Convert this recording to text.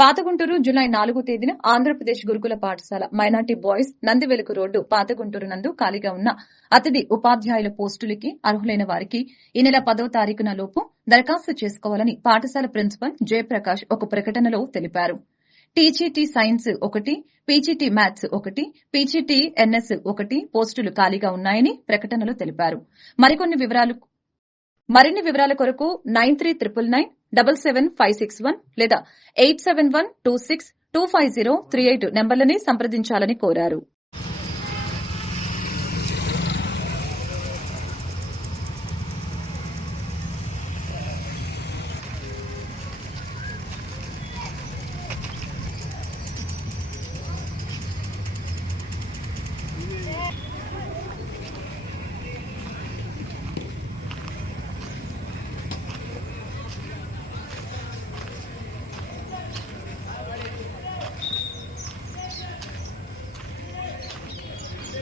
Patha Guntur July నాలుగో తేదీన ఆంధ్రప్రదేశ్ గురుకుల పాఠశాల మైనార్టీ బాయ్స్ నందివెలుకు రోడ్డు పాతగుంటూరు నందు ఖాళీగా ఉన్న అతిథి ఉపాధ్యాయుల పోస్టులకి అర్హులైన వారికి ఈ నెల పదో తారీఖున లోపు దరఖాస్తు చేసుకోవాలని పాఠశాల ప్రిన్సిపల్ జయప్రకాష్ ఒక ప్రకటనలో తెలిపారు. టీజీటీ సైన్స్ ఒకటి పీజీటీ మ్యాథ్స్ ఒకటి పీజీటీ ఎన్ఎస్ ఒకటి పోస్టులు ఖాళీగా ఉన్నాయని ప్రకటనలో తెలిపారు. మరికొన్ని వివరాలు మరిన్ని వివరాల కొరకు nine three triple nine double seven five six one లేదా eight seven one two six two five zero three eight నెంబర్లని సంప్రదించాలని కోరారు.